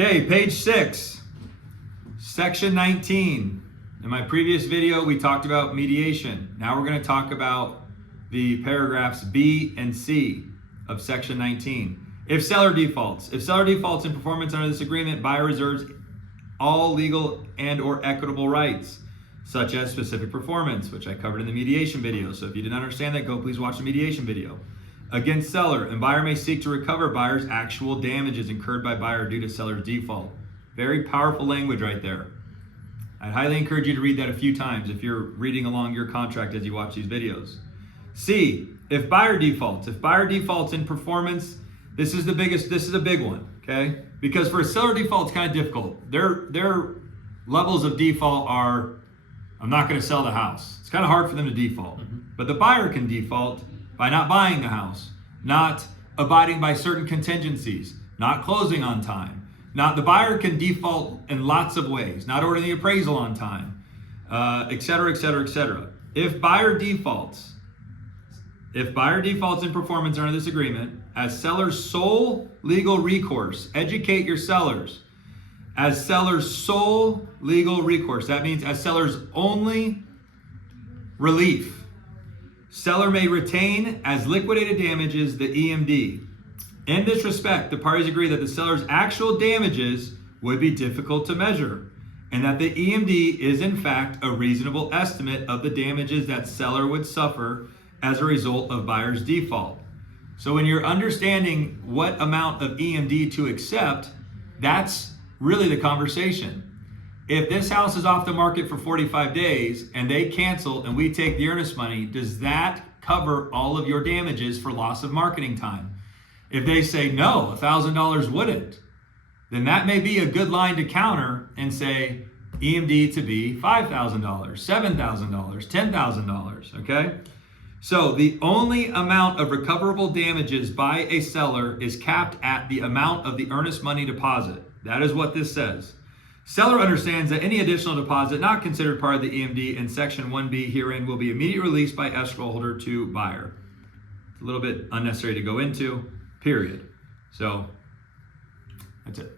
Okay, page 6, section 19. In my previous video, we talked about mediation. Now we're going to talk about the paragraphs B and C of section 19. If seller defaults in performance under this agreement, buyer reserves all legal and or equitable rights, such as specific performance, which I covered in the mediation video. So if you didn't understand that, go please watch the mediation video. Against seller, and buyer may seek to recover buyer's actual damages incurred by buyer due to seller's default. Very powerful language right there. I'd highly encourage you to read that a few times if you're reading along your contract as you watch these videos. C, if buyer defaults in performance, this is a big one, okay? Because for a seller default, it's kind of difficult. Their levels of default are, I'm not going to sell the house. It's kind of hard for them to default. But the buyer can default by not buying the house, not abiding by certain contingencies, not closing on time. Now, the buyer can default in lots of ways, not ordering the appraisal on time, et cetera, et cetera, et cetera. If buyer defaults in performance under this agreement, as seller's sole legal recourse, educate your sellers, as seller's sole legal recourse, that means as seller's only relief, seller may retain as liquidated damages the EMD. In this respect, the parties agree that the seller's actual damages would be difficult to measure, and that the EMD is in fact a reasonable estimate of the damages that seller would suffer as a result of buyer's default. So when you're understanding what amount of EMD to accept, that's really the conversation. If this house is off the market for 45 days and they cancel and we take the earnest money, does that cover all of your damages for loss of marketing time? If they say no, $1,000 wouldn't, then that may be a good line to counter and say EMD to be $5,000, $7,000, $10,000, okay? So the only amount of recoverable damages by a seller is capped at the amount of the earnest money deposit. That is what this says. Seller understands that any additional deposit not considered part of the EMD in section 1B herein will be immediately released by escrow holder to buyer. It's a little bit unnecessary to go into, period. So that's it.